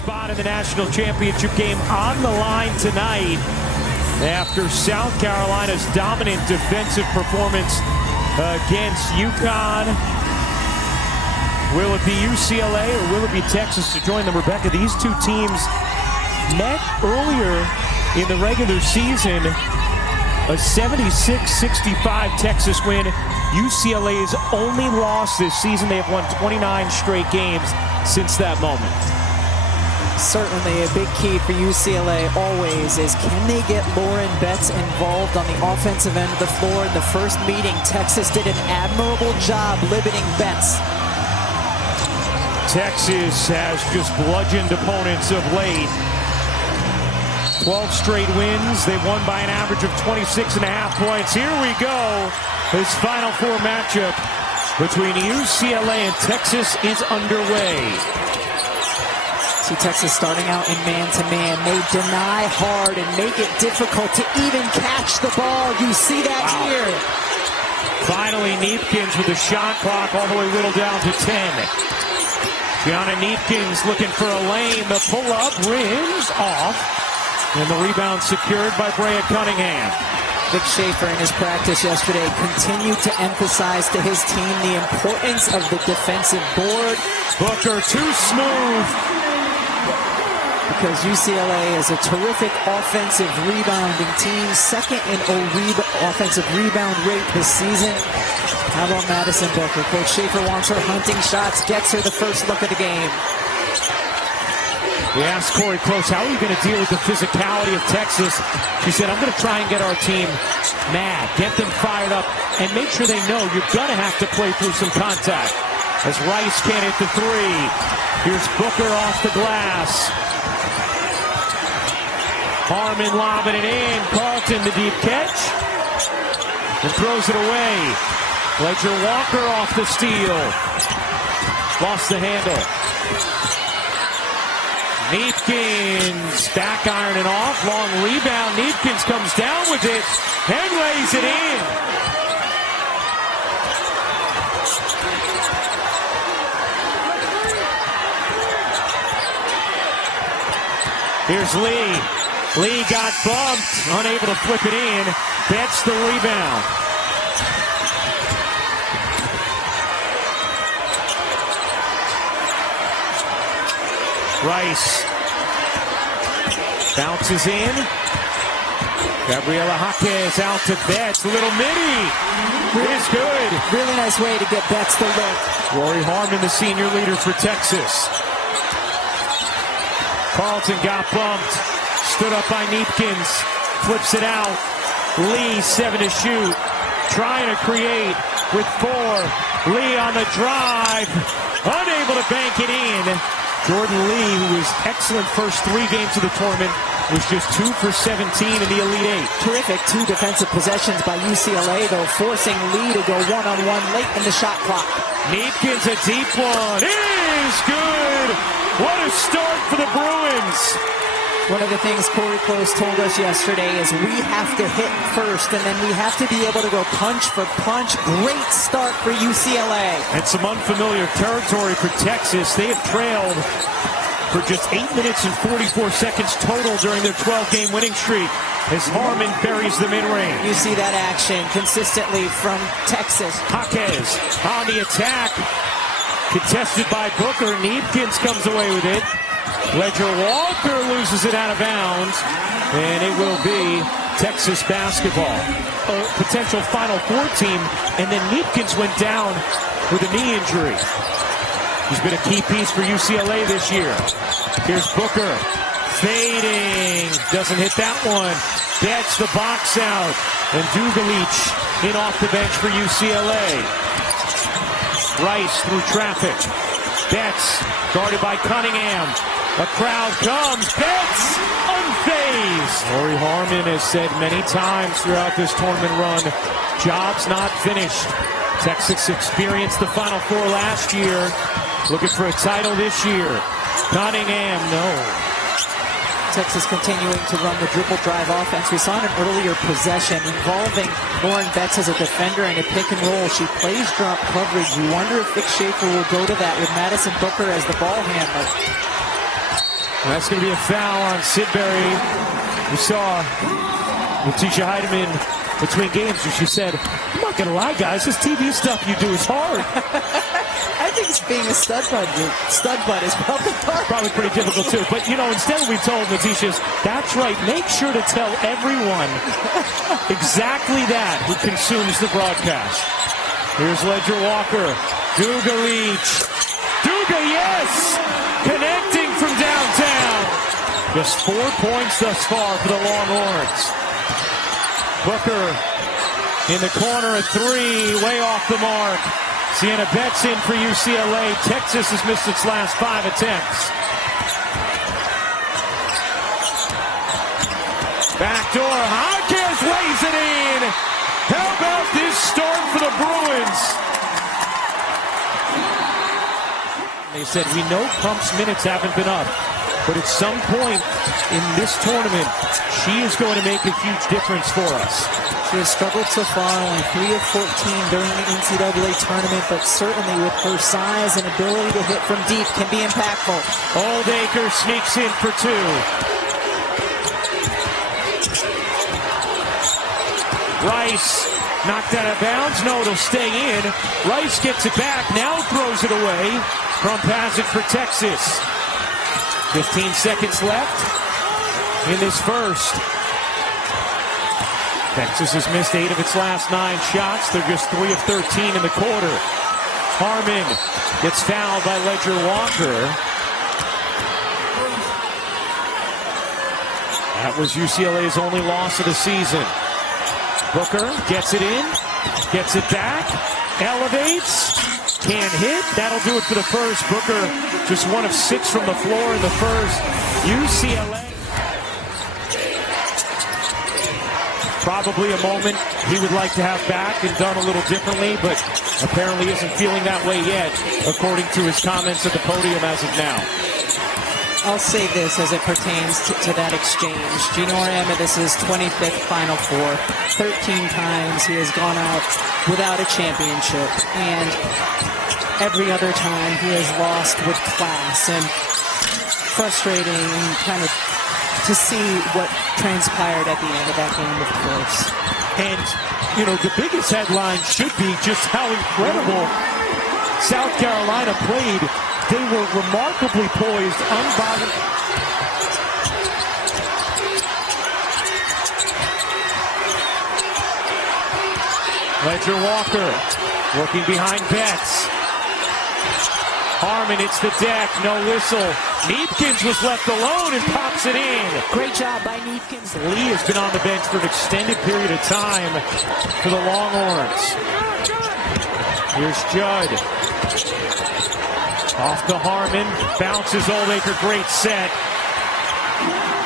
spot in the national championship game on the line tonight after South Carolina's dominant defensive performance against UConn. Will it be UCLA or will it be Texas to join them? Rebecca, these two teams met earlier in the regular season. A 76-65 Texas win. UCLA's only loss this season. They have won 29 straight games since that moment. Certainly a big key for UCLA always is, can they get Lauren Betts involved on the offensive end of the floor? In the first meeting, Texas did an admirable job limiting Betts. Texas has just bludgeoned opponents of late. 12 straight wins. They've won by an average of 26.5 points. Here we go. This Final Four matchup between UCLA and Texas is underway. See Texas starting out in man-to-man. They deny hard and make it difficult to even catch the ball. You see that here. Finally, Neepkins with the shot clock all the way whittled down to 10. Gianna Neepkins looking for a lane. The pull-up rims off. And the rebound secured by Brea Cunningham. Vic Schaefer in his practice yesterday continued to emphasize to his team the importance of the defensive board. Booker too smooth. Because UCLA is a terrific offensive rebounding team, second in offensive rebound rate this season. How about Madison Booker? Coach Schaefer wants her hunting shots, gets her the first look of the game. We asked Corey Close, how are you going to deal with the physicality of Texas? She said, I'm going to try and get our team mad, get them fired up, and make sure they know you're going to have to play through some contact. As Rice can't hit the three. Here's Booker off the glass. Harmon lobbing it in. Carlton the deep catch. And throws it away. Ledger Walker off the steal. Lost the handle. Neepkins back ironing off. Long rebound. Neepkins comes down with it and lays it in. Here's Lee. Lee got bumped, unable to flip it in. Betts the rebound. Rice bounces in. Gabriela Jaquez out to Betts. Little mini. It is good. Really nice way to get Betts the look. Rory Harmon, the senior leader for Texas. Carlton got bumped. Stood up by Neepkins. Flips it out. Lee 7 to shoot. Trying to create with 4. Lee on the drive. Unable to bank it in. Jordan Lee, who was excellent first 3 games of the tournament, was just 2 for 17 in the Elite 8. Terrific 2 defensive possessions by UCLA, though, forcing Lee to go one-on-one late in the shot clock. Neepkins a deep one. It is good. What a start for the Bruins. One of the things Corey Close told us yesterday is we have to hit first, and then we have to be able to go punch for punch. Great start for UCLA. And some unfamiliar territory for Texas. They have trailed for just 8 minutes and 44 seconds total during their 12-game winning streak as Harmon buries the mid-range. You see that action consistently from Texas. Jaquez on the attack. Contested by Booker. Neepkins comes away with it. Ledger Walker loses it out of bounds, and it will be Texas basketball. A potential Final Four team, and then Neepkins went down with a knee injury. He's been a key piece for UCLA this year. Here's Booker, fading, doesn't hit that one. Gets the box out, and Dugalich in off the bench for UCLA. Rice through traffic. Betts guarded by Cunningham. A crowd comes. Betts unfazed. Rory Harmon has said many times throughout this tournament run, job's not finished. Texas experienced the Final Four last year. Looking for a title this year. Cunningham, no. Texas continuing to run the dribble drive offense. We saw an earlier possession involving Lauren Betts as a defender in a pick and roll. She plays drop coverage. You wonder if Vic Schaefer will go to that with Madison Booker as the ball handler. That's going to be a foul on Sidbury. We saw Letitia Heidemann between games where she said, I'm not going to lie, guys, this TV stuff you do is hard. I think it's being a stud bud is probably hard. Probably pretty difficult, too. But, instead we told Letitia, that's right, make sure to tell everyone exactly that who consumes the broadcast. Here's Ledger Walker. Duga reach. Duga, yes! Connecting from downtown. Just 4 points thus far for the Longhorns. Booker in the corner at 3, way off the mark. Sienna Betts in for UCLA. Texas has missed its last 5 attempts. Backdoor, Hodges lays it in. How about this start for the Bruins? They said, we know Crump's minutes haven't been up, but at some point in this tournament, she is going to make a huge difference for us. She has struggled so far, only 3 of 14 during the NCAA tournament, but certainly with her size and ability to hit from deep can be impactful. Oldacre sneaks in for 2. Rice knocked out of bounds. No, it'll stay in. Rice gets it back, now throws it away. Crump has it for Texas. 15 seconds left in this first. Texas has missed 8 of its last 9 shots. They're just 3 of 13 in the quarter. Harmon gets fouled by Ledger Walker. That was UCLA's only loss of the season. Booker gets it in, gets it back, elevates, can't hit. That'll do it for the first. Booker just 1 of 6 from the floor in the first. UCLA. Probably a moment he would like to have back and done a little differently, but apparently isn't feeling that way yet, according to his comments at the podium as of now. I'll say this as it pertains to that exchange. Gino Auriemma, this is 25th Final Four. 13 times he has gone out without a championship, and every other time he has lost with class, and frustrating kind of to see what transpired at the end of that game, of course. And, the biggest headline should be just how incredible South Carolina played. They were remarkably poised, unbothered. Ledger Walker working behind Betts. Harmon hits the deck, no whistle. Neepkins was left alone and pops it in. Great job by Neepkins. Lee has been on the bench for an extended period of time for the Longhorns. Here's Judd. Off to Harmon, bounces Oldacre, great set.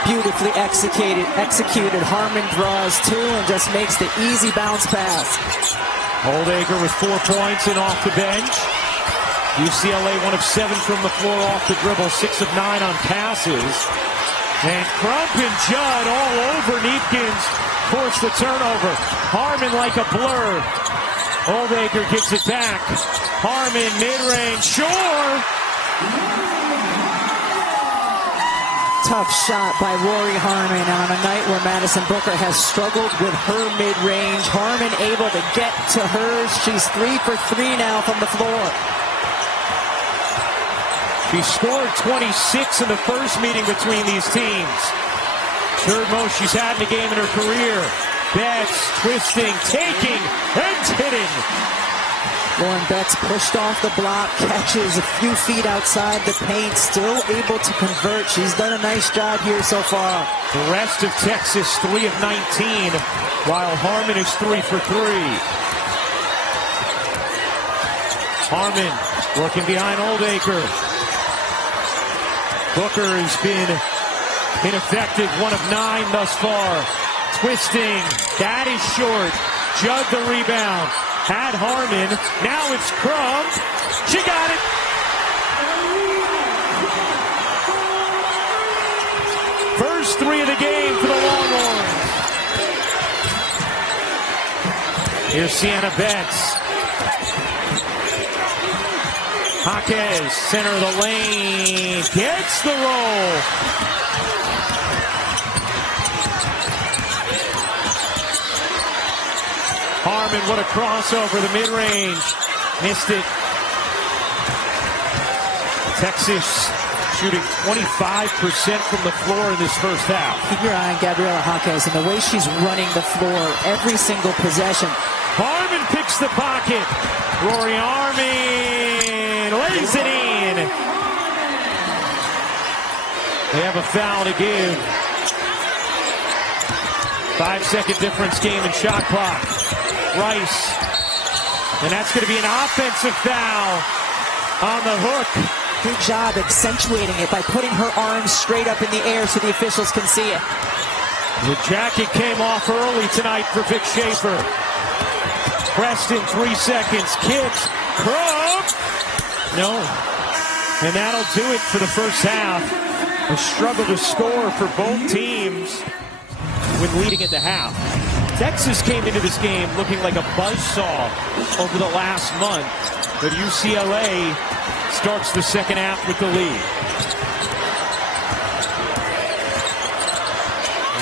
Beautifully executed. Harmon draws 2 and just makes the easy bounce pass. Oldacre with 4 points and off the bench. UCLA 1 of 7 from the floor off the dribble, 6 of 9 on passes. And Crump and Judd all over Neepkins, force the turnover. Harmon like a blur. Oldacre gets it back. Harmon mid-range, sure. Tough shot by Rory Harmon on a night where Madison Booker has struggled with her mid-range. Harmon able to get to hers. She's 3 for 3 now from the floor. She scored 26 in the first meeting between these teams. Third most she's had in a game in her career. Betts twisting, taking, and hitting. Lauren Betts pushed off the block, catches a few feet outside the paint, still able to convert. She's done a nice job here so far. The rest of Texas 3 of 19, while Harmon is 3 for 3. Harmon working behind Oldacre. Booker has been ineffective, 1 of 9 thus far. Twisting, that is short. Judd the rebound. Had Harmon, now it's Crump. She got it. First 3 of the game for the Longhorns. Here's Sienna Betts. Jaquez, center of the lane, gets the roll. Harmon, what a crossover, the mid-range. Missed it. Texas shooting 25% from the floor in this first half. Keep your eye on Gabriela Jaquez and the way she's running the floor every single possession. Harmon picks the pocket. Rory Harmon lays it in. They have a foul to give. 5-second difference game in shot clock. Rice. And that's going to be an offensive foul on the hook. Good job accentuating it by putting her arms straight up in the air so the officials can see it. The jacket came off early tonight for Vic Schaefer. Preston, 3 seconds. Kicks. Crump. No. And that'll do it for the first half. A struggle to score for both teams when leading at the half. Texas came into this game looking like a buzzsaw over the last month, but UCLA starts the second half with the lead.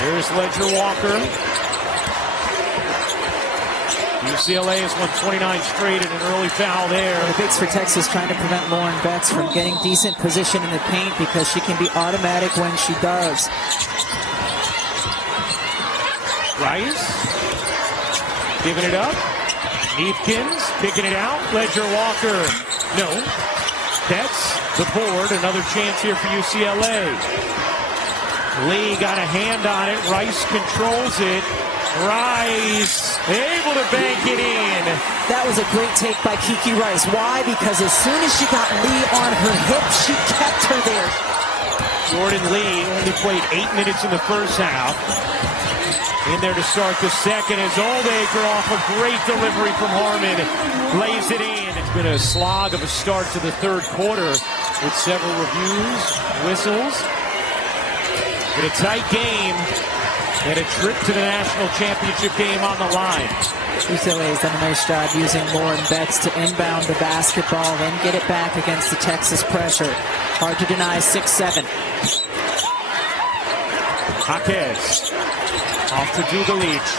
Here's Ledger Walker. UCLA has won 29 straight and an early foul there. The bigs for Texas trying to prevent Lauren Betts from getting decent position in the paint because she can be automatic when she does. Rice giving it up. Neefkins picking it out. Ledger Walker. No. Betts the board. Another chance here for UCLA. Lee got a hand on it. Rice controls it. Rice able to bank it in. That was a great take by Kiki Rice. Why? Because as soon as she got Lee on her hip, she kept her there. Jordan Lee only played 8 minutes in the first half. In there to start the second as Oldacre off a great delivery from Harmon. Lays it in. It's been a slog of a start to the third quarter with several reviews, whistles. But a tight game and a trip to the national championship game on the line. UCLA has done a nice job using Lauren Betts to inbound the basketball, then get it back against the Texas pressure. Hard to deny, 6-7. Jaquez. Off to Dugalich.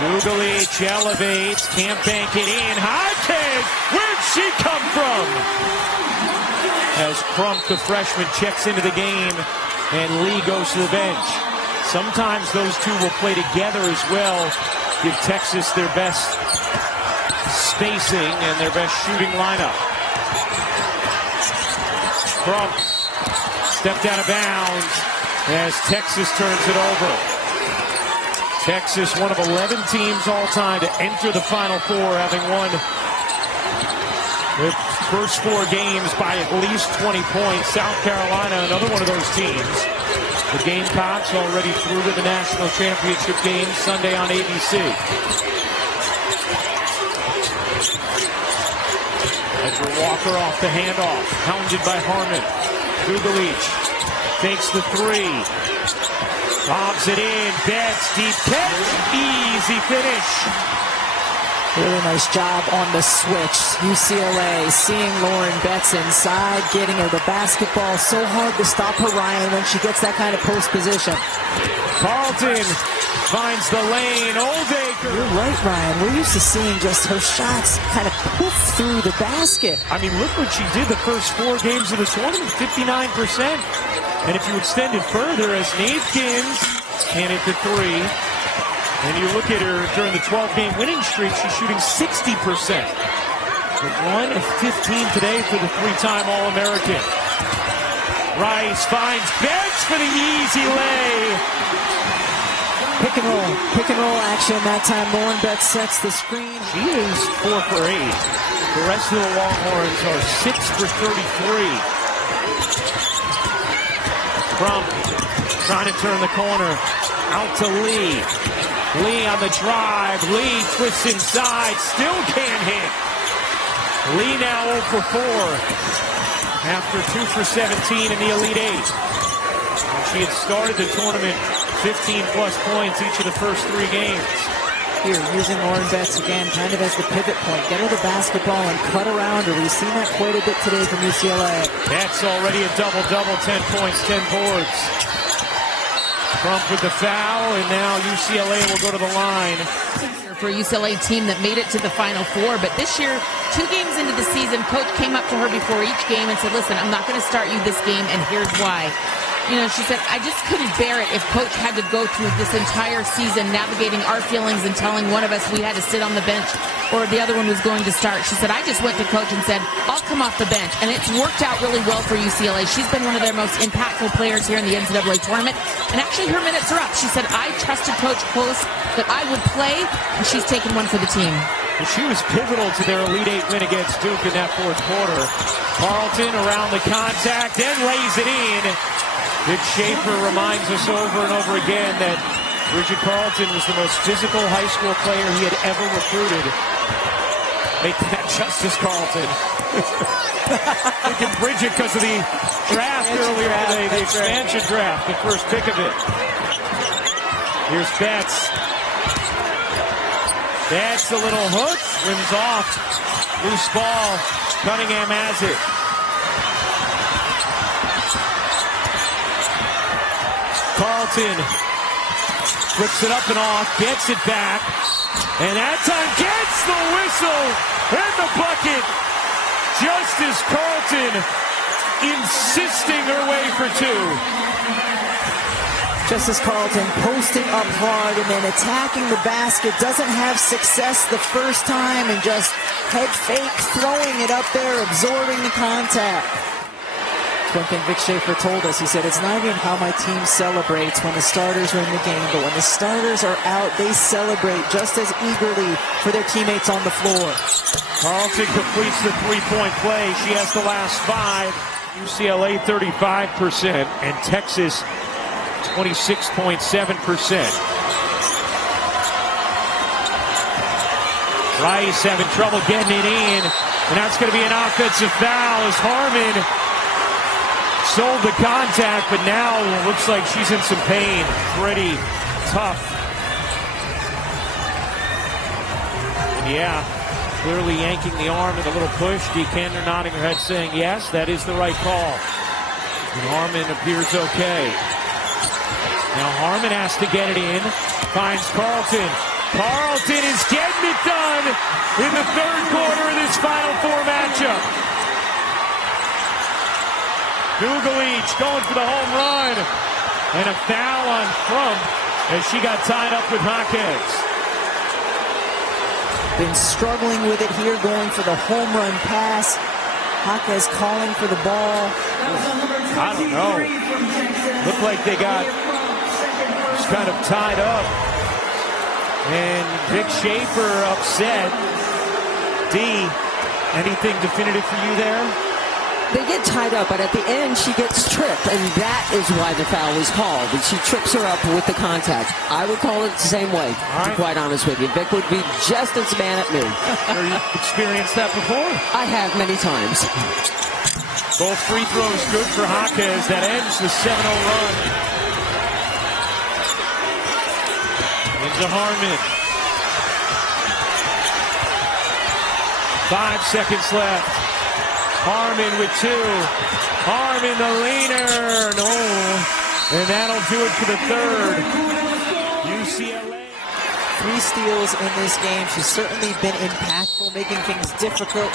Dugalich elevates, can't bank it in. Jaquez, where'd she come from? As Crump, the freshman, checks into the game, and Lee goes to the bench. Sometimes those two will play together as well, give Texas their best spacing and their best shooting lineup. Crump stepped out of bounds as Texas turns it over. Texas, one of 11 teams all time to enter the Final Four, having won the first 4 games by at least 20 points. South Carolina, another one of those teams. The Gamecocks already through to the national championship game Sunday on ABC. Edgar Walker off the handoff, hounded by Harmon. Dugalich takes the 3. Lobs it in, Betts, deep catch, easy finish. Really nice job on the switch. UCLA seeing Lauren Betts inside, getting her the basketball. So hard to stop her, Ryan, when she gets that kind of post position. Carlton finds the lane, Oldacre. You're right, Ryan. We're used to seeing just her shots kind of poof through the basket. I mean, look what she did the first 4 games of the tournament, 59%. And if you extend it further, as Neefkins can hit the 3, and you look at her during the 12-game winning streak, she's shooting 60%. With 1 of 15 today for the 3-time All-American. Rice finds Betts for the easy lay. Pick and roll action that time. Lauren Betts sets the screen. She is 4 for 8. The rest of the Longhorns are 6 for 33. Crump trying to turn the corner. Out to Lee. Lee on the drive. Lee twists inside. Still can't hit. Lee now 0 for 4. After 2 for 17 in the Elite 8. And she had started the tournament 15-plus points each of the first 3 games. here, using Lauren Betts again kind of as the pivot point. Get her the basketball and cut around her. We've seen that quite a bit today from UCLA. Betts already a double-double, 10 points, 10 boards. Trump with the foul, and now UCLA will go to the line. For a UCLA team that made it to the Final Four, but this year, 2 games into the season, coach came up to her before each game and said, listen, I'm not going to start you this game, and here's why. You know, she said, I just couldn't bear it if coach had to go through this entire season navigating our feelings and telling one of us we had to sit on the bench or the other one was going to start. She said, I just went to coach and said, I'll come off the bench. And it's worked out really well for UCLA. She's been one of their most impactful players here in the NCAA tournament. And actually her minutes are up. She said, I trusted coach close that I would play, and she's taken one for the team. She was pivotal to their Elite 8 win against Duke in that fourth quarter. Carlton around the contact and lays it in. Dick Schaefer reminds us over and over again that Bridget Carlton was the most physical high school player he had ever recruited. Make that Justice Carlton. Thinking Bridget because of the draft earlier today, the expansion draft, the first pick of it. Here's Betts. Betts, a little hook, rims off. Loose ball. Cunningham has it. Carlton flips it up and off, gets it back, and that time gets the whistle and the bucket. Justice Carlton insisting her way for 2. Justice Carlton posting up hard and then attacking the basket. Doesn't have success the first time and just head fake, throwing it up there, absorbing the contact. One thing Vic Schaefer told us, he said, it's not even how my team celebrates when the starters are in the game, but when the starters are out, they celebrate just as eagerly for their teammates on the floor. Carlton completes the three-point play. She has the last 5. UCLA 35% and Texas 26.7%. Rice having trouble getting it in, and that's going to be an offensive foul as Harmon sold the contact, but now it looks like she's in some pain. Pretty tough. And yeah, clearly yanking the arm in a little push. Decander nodding her head saying, yes, that is the right call. And Harmon appears okay. Now Harmon has to get it in. Finds Carlton. Carlton is getting it done in the third quarter of this Final Four matchup. Dugalich going for the home run. And a foul on Crump as she got tied up with Jaquez. Been struggling with it here, going for the home run pass. Jaquez calling for the ball. I don't know. Looked like they got just kind of tied up. And Vic Schaefer upset. D, anything definitive for you there? They get tied up, but at the end, she gets tripped, and that is why the foul was called. And she trips her up with the contact. I would call it the same way, to be quite honest with you. Vic would be just as mad at me. Have you experienced that before? I have many times. Both free throws good for Jaquez. That ends the 7-0 run. Into Harmon. 5 seconds left. Harmon with 2. Harmon the leaner. No. And that'll do it for the third. UCLA. 3 steals in this game. She's certainly been impactful, making things difficult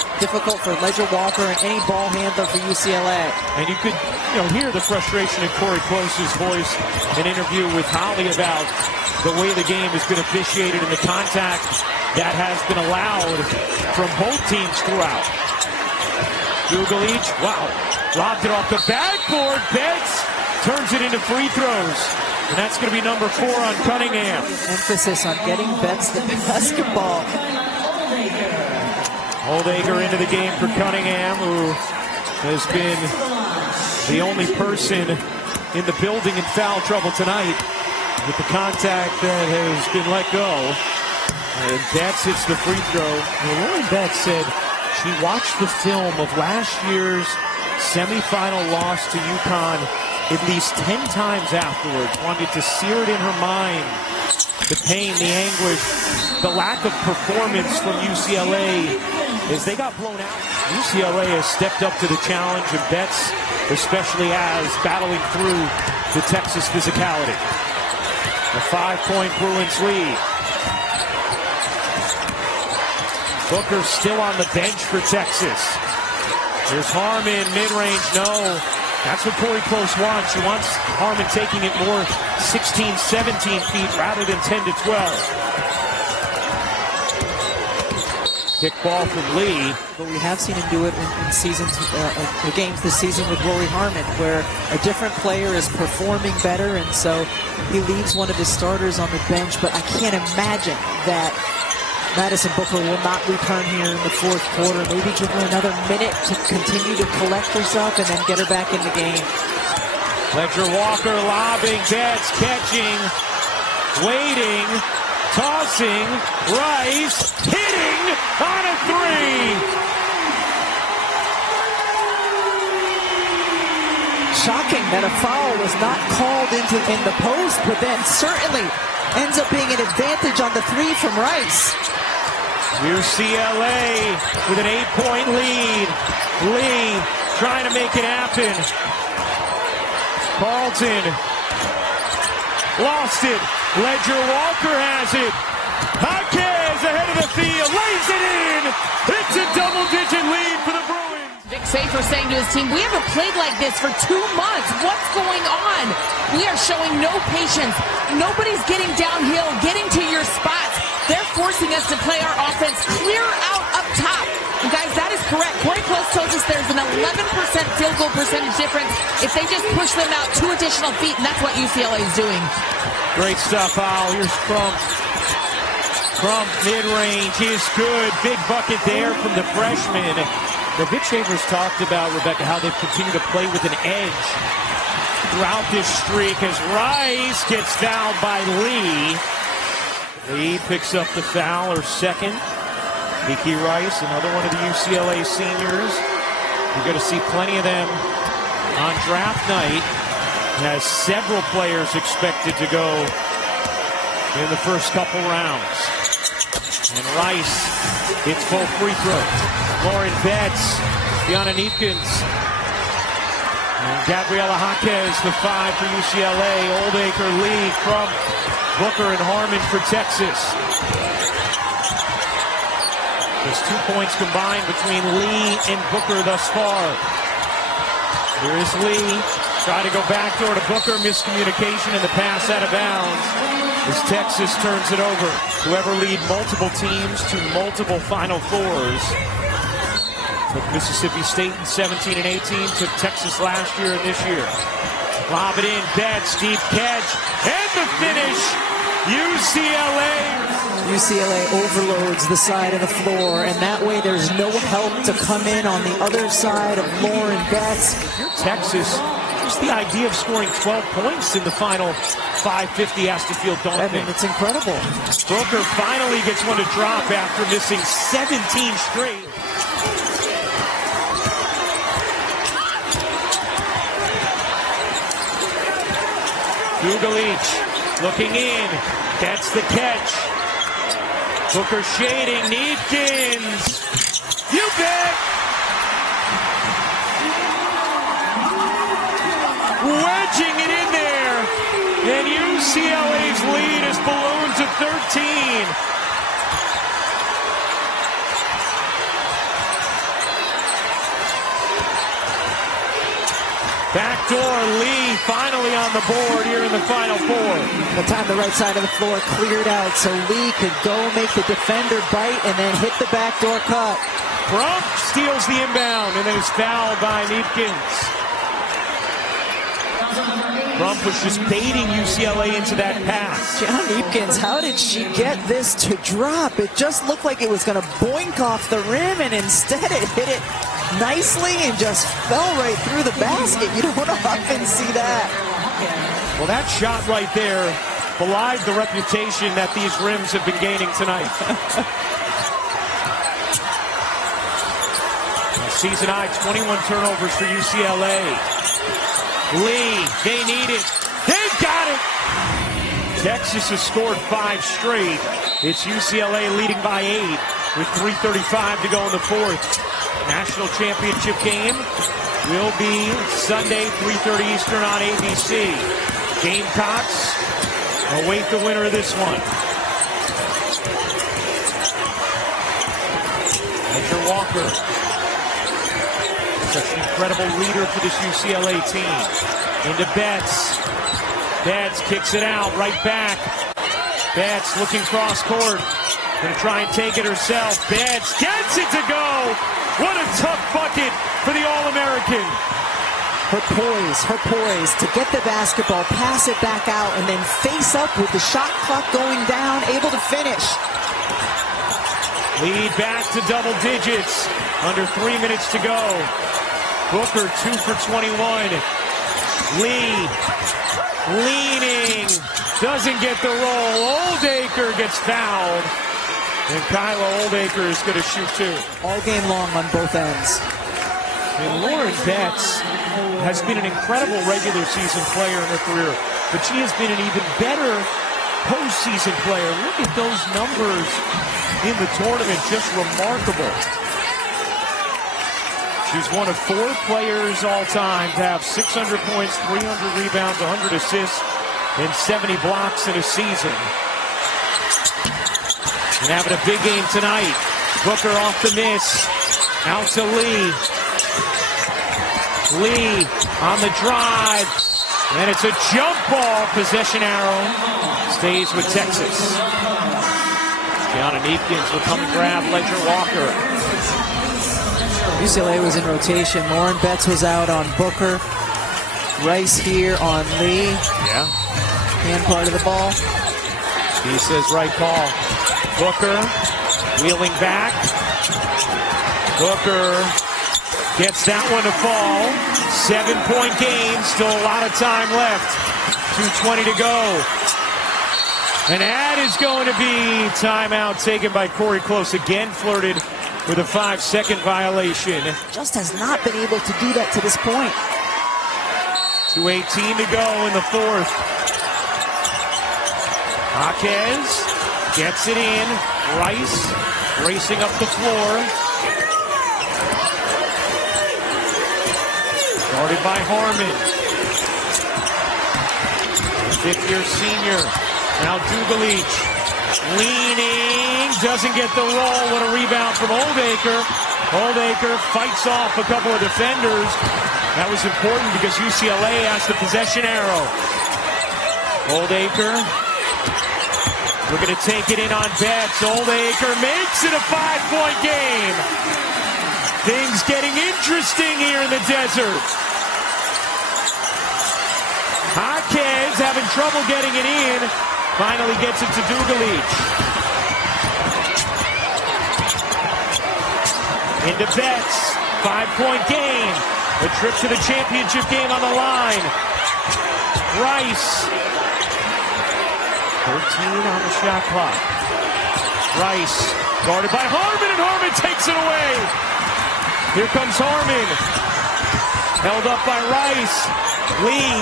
for Ledger Walker and any ball handler for UCLA. And you could, hear the frustration in Corey Close's voice in an interview with Holly about the way the game has been officiated and the contact that has been allowed from both teams throughout. Dugalich, wow, robbed it off the backboard. Betts turns it into free throws. And that's going to be number 4 on Cunningham. Emphasis on getting Betts the basketball. Holdager into the game for Cunningham, who has been the only person in the building in foul trouble tonight with the contact that has been let go. And Betts hits the free throw. And Lauren Betts said she watched the film of last year's semifinal loss to UConn at least 10 times afterwards, wanted to sear it in her mind. The pain, the anguish, the lack of performance from UCLA as they got blown out. UCLA has stepped up to the challenge, and Betts especially has, battling through the Texas physicality. A 5-point Bruins lead. Booker still on the bench for Texas. There's Harmon, mid-range, no. That's what Corey Close wants. She wants Harmon taking it more 16, 17 feet rather than 10 to 12. Kick ball from Lee. But we have seen him do it in seasons, games this season with Rory Harmon, where a different player is performing better, and so he leaves one of his starters on the bench. But I can't imagine that Madison Booker will not return here in the fourth quarter. Maybe give her another minute to continue to collect herself and then get her back in the game. Ledger Walker lobbing, Betts catching, waiting, tossing, Rice hitting on a three. Shocking that a foul was not called in the post, but then certainly ends up being an advantage on the three from Rice. UCLA with an 8-point lead. Lee trying to make it happen. Carlton lost it. Ledger Walker has it. Jaquez ahead of the field, lays it in. It's a double-digit lead for the Bruins. Vic Schaefer saying to his team, we haven't played like this for 2 months. What's going on? We are showing no patience. Nobody's getting downhill, getting to your spots. They're forcing us to play our offense clear out up top. And guys, that is correct. Corey Close tells us there's an 11% field goal percentage difference if they just push them out 2 additional feet, and that's what UCLA is doing. Great stuff, Al. Here's Crump. Crump mid-range is good. Big bucket there from the freshman. The Vic Schaefer's talked about, Rebecca, how they've continued to play with an edge throughout this streak as Rice gets fouled by Lee. Lee picks up the foul, her second. Kiki Rice, another one of the UCLA seniors. You're going to see plenty of them on draft night. Has several players expected to go in the first couple rounds. And Rice hits both free throws. Lauren Betts, Deanna Neepkins, and Gabriela Jaquez, the 5 for UCLA. Oldacre, Lee, Crump, Booker, and Harmon for Texas. There's 2 points combined between Lee and Booker thus far. Here's Lee. Try to go backdoor to Booker. Miscommunication and the pass out of bounds as Texas turns it over. Whoever lead multiple teams to multiple Final Fours. Took Mississippi State in 17 and 18. Took Texas last year and this year. Lob it in. Betts, deep catch. And the finish. UCLA overloads the side of the floor, and that way there's no help to come in on the other side of Lauren Betts. Texas, just the idea of scoring 12 points in the final 550 has to feel daunting. I mean, it's incredible. Booker finally gets one to drop after missing 17 straight. Dugalich looking in. That's the catch. Booker shading. Neepkins. You bet. Wedging it in there. And UCLA's lead is ballooned to 13. Backdoor Lee finally on the board here in the Final Four. The time the right side of the floor cleared out so Lee could go make the defender bite and then hit the backdoor cut. Crump steals the inbound and then is fouled by Neepkins. Crump was just baiting UCLA into that pass. John Neepkins, how did she get this to drop? It just looked like it was going to boink off the rim, and instead it hit it nicely and just fell right through the basket. You don't often see that. Well, that shot right there belied the reputation that these rims have been gaining tonight. Season high 21 turnovers for UCLA. Lee, they need it. They've got it. Texas has scored 5 straight. It's UCLA leading by 8 with 3:35 to go in the fourth. National championship game will be Sunday, 3:30 Eastern on ABC. Gamecocks await the winner of this one. Ledger Walker, such an incredible leader for this UCLA team. Into Betts. Betts kicks it out, right back. Betts looking cross court. Gonna try and take it herself. Betts gets it to go. What a tough bucket for the All-American. Her poise to get the basketball, pass it back out, and then face up with the shot clock going down, able to finish. Lead back to double digits. Under 3 minutes to go. Booker 2 for 21. Lee leaning, doesn't get the roll. Oldacre gets fouled. And Kyla Oldacre is going to shoot 2. All game long on both ends. And Lauren Betts has been an incredible regular season player in her career, but she has been an even better postseason player. Look at those numbers in the tournament, just remarkable. She's one of 4 players all time to have 600 points, 300 rebounds, 100 assists, and 70 blocks in a season. And having a big game tonight. Booker off the miss. Out to Lee. Lee on the drive. And it's a jump ball. Possession arrow. Stays with Texas. Gianna Neepkins will come and grab Ledger Walker. UCLA was in rotation. Lauren Betts was out on Booker. Rice here on Lee. Yeah. Hand part of the ball. He says right call. Booker wheeling back. Booker gets that one to fall. 7-point game. Still a lot of time left. 2:20 to go. And that is going to be timeout taken by Corey Close. Again flirted with a 5-second violation. Just has not been able to do that to this point. 2:18 to go in the fourth. Jaquez gets it in. Rice racing up the floor. Guarded by Harmon. Fifth-year senior. Now Dugalich. Leaning. Doesn't get the roll. What a rebound from Oldacre. Oldacre fights off a couple of defenders. That was important because UCLA has the possession arrow. Oldacre. We're going to take it in on Betts. Oldacre makes it a 5-point game. Things getting interesting here in the desert. Jaquez having trouble getting it in. Finally gets it to Dugalich. Into Betts. 5-point game. A trip to the championship game on the line. Rice. 13 on the shot clock. Rice guarded by Harmon, and Harmon takes it away. Here comes Harmon. Held up by Rice. Lee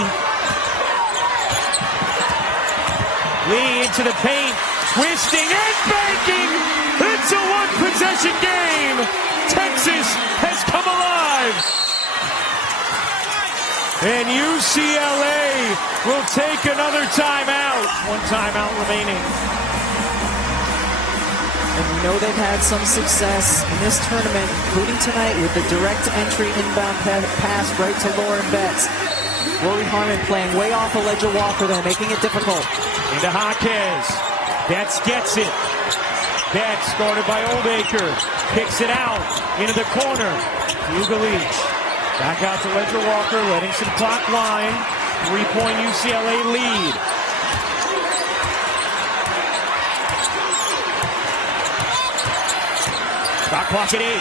into the paint. Twisting and banking. It's a one-possession game. Texas has come alive. And UCLA will take another timeout. 1 timeout remaining. And we know they've had some success in this tournament, including tonight with the direct entry inbound pass right to Lauren Betts. Rory Harmon playing way off of Ledger Walker, though, making it difficult. Into Jaquez. Betts gets it. Betts guarded by Oldacre. Kicks it out into the corner. Dugalich. Back out to Ledger Walker, letting some clock line. 3-point UCLA lead. Shot clock at 8.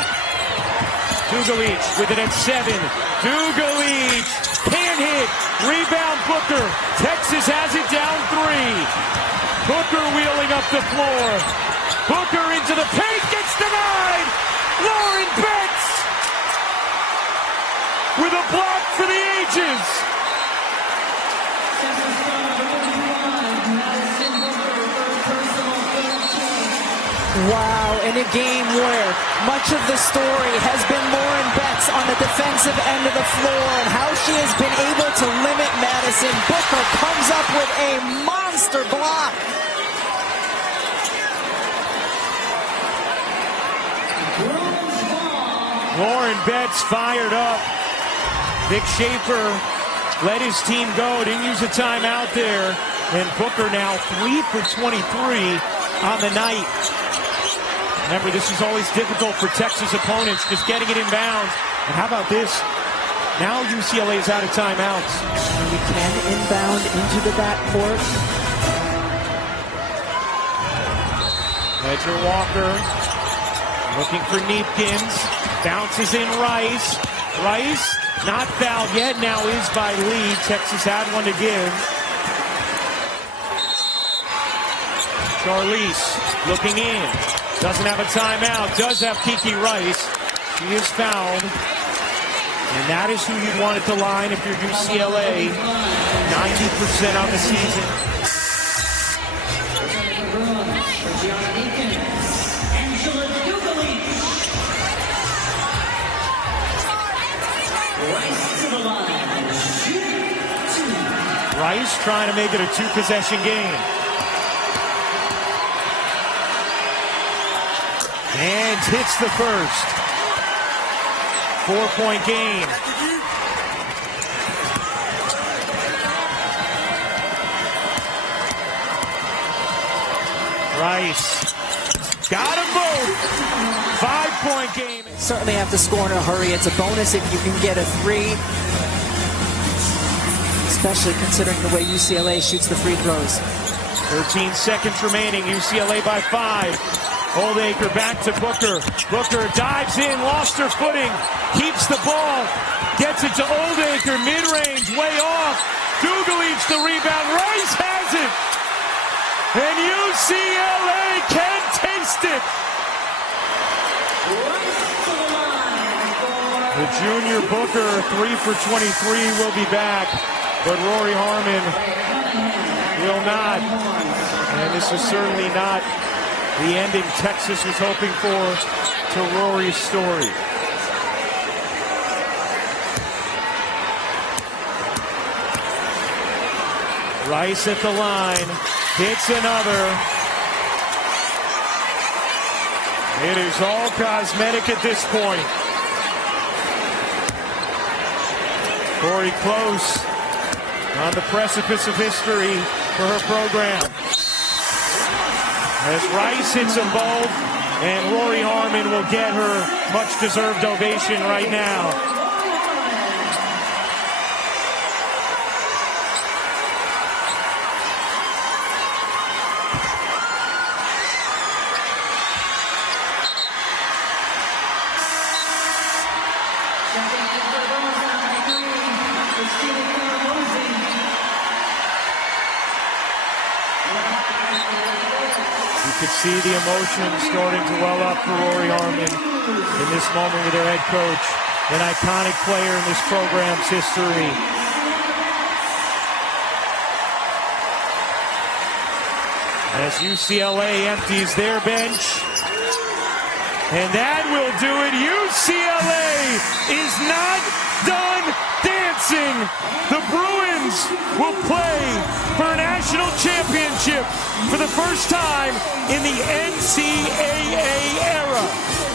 Dugalich with it at 7. Dugalich can't hit. Rebound Booker. Texas has it down 3. Booker wheeling up the floor. Booker into the paint, gets denied. Lauren Betts with a block for the ages. Wow, in a game where much of the story has been Lauren Betts on the defensive end of the floor and how she has been able to limit Madison. Booker comes up with a monster block. Lauren Betts fired up. Vic Schaefer let his team go, didn't use a timeout there. And Booker now 3 for 23 on the night. Remember, this is always difficult for Texas opponents, just getting it inbounds. And how about this? Now UCLA is out of timeouts. We can inbound into the backcourt. Ledger Walker looking for Neepkins. Bounces in Rice. Rice not fouled yet, now is by Lee. Texas had one to give. Charlize looking in. Doesn't have a timeout. Does have Kiki Rice. She is fouled. And that is who you'd want at the line if you're UCLA. 90% on the season. Rice trying to make it a two-possession game. And hits the first. 4-point game. Rice. Got them both. 5-point game. Certainly have to score in a hurry. It's a bonus if you can get a three. Especially considering the way UCLA shoots the free throws. 13 seconds remaining. UCLA by 5. Oldacre back to Booker. Booker dives in, lost her footing, keeps the ball, gets it to Oldacre, mid-range, way off. Dugalich the rebound. Rice has it. And UCLA can taste it. The junior Booker, 3 for 23, will be back. But Rory Harmon will not. And this is certainly not the ending Texas was hoping for to Rory's story. Rice at the line, hits another. It is all cosmetic at this point. Corey Close on the precipice of history for her program. As Rice hits them both, and Rory Harmon will get her much-deserved ovation right now. You could see the emotion starting to well up for Rory Harmon in this moment with their head coach, an iconic player in this program's history. As UCLA empties their bench, and that will do it. UCLA is not done dancing. The Bruins will play for a national championship for the first time in the NCAA era.